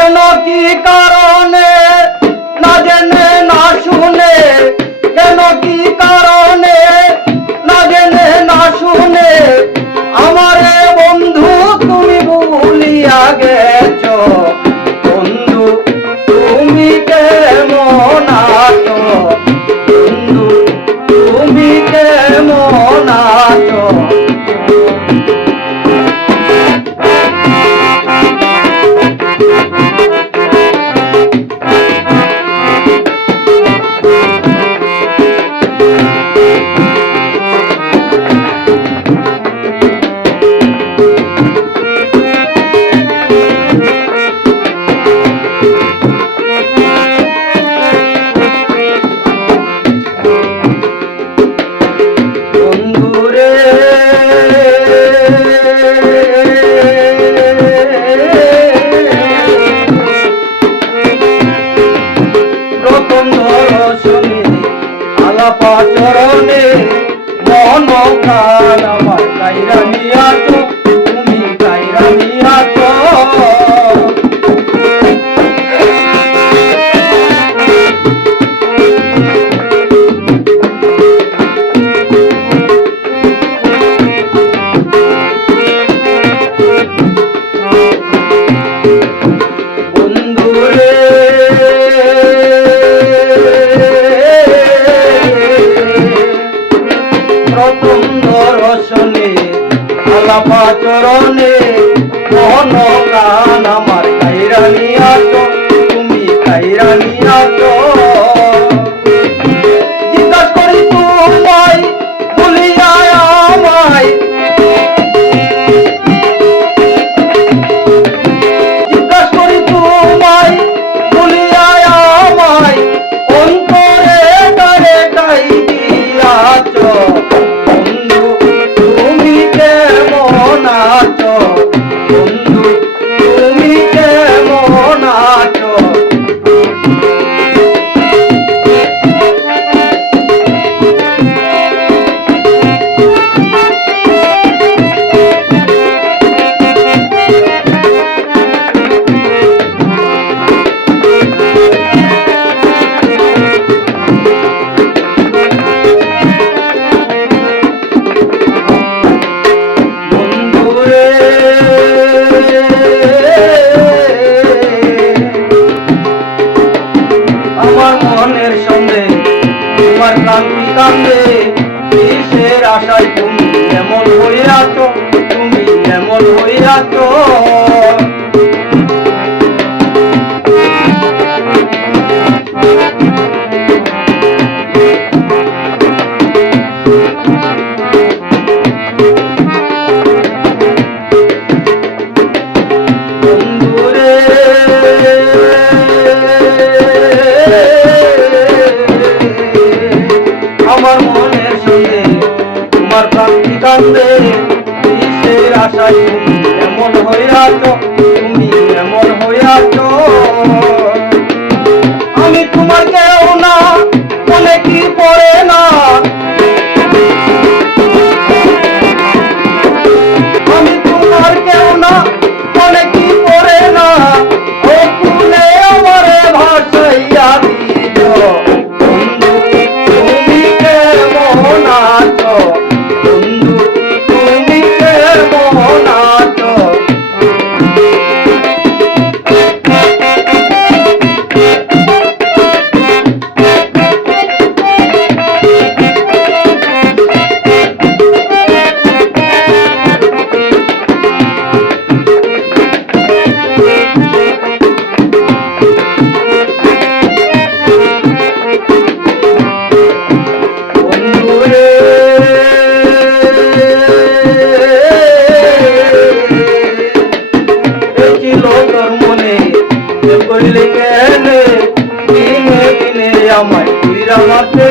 কেন কি কারণে না জেনে না শুনে, কেন কি কারণে না জেনে না শুনে আমারে বন্ধু তুমি ভুলিয়া গেছ। বন্ধু তুমি কেমন আছো, বন্ধু তুমি কেমন আছো। চরণে মন প্রাণ আমার কাইরা নিয়াছ, তুমি কাইরা নিয়াছ। চরণে মন প্রাণ আমার কাইরা নিয়াছ, তুমি কাইরা নিয়াছ। জিজ্ঞাস করি তোমায় ভুলিয়া আমায়, জিজ্ঞাস করি তোমায় ভুলিয়া আমায় অন্তরে তারে গাই দিয়াছ। বন্ধু তুমি কেমন আছো, বন্ধু তুমি কেমন আছো। আমার মনের সঙ্গে তোমার কান্তি কান্দে, কিসের আশায় তুমি এমন হইয়াছ, তুমি এমন হইয়াছ। আমার মনের সঙ্গে তোমার কান্তি কান্দে, কিসের আশায় তুমি এমন হইয়াছ, তুমি এমন হইয়াছ। আমি তোমার কেউ না, মনে কি পড়ে না, আমি তোমার কেউ না, মনে কি পড়ে না। ও কুলে আমারে ভাসাইয়া দিল। বন্ধু তুমি কেমন আছো, বন্ধু তুমি কেমন আছো। কইলে কেনে দিনে দিনে আমায় তুই রামাতে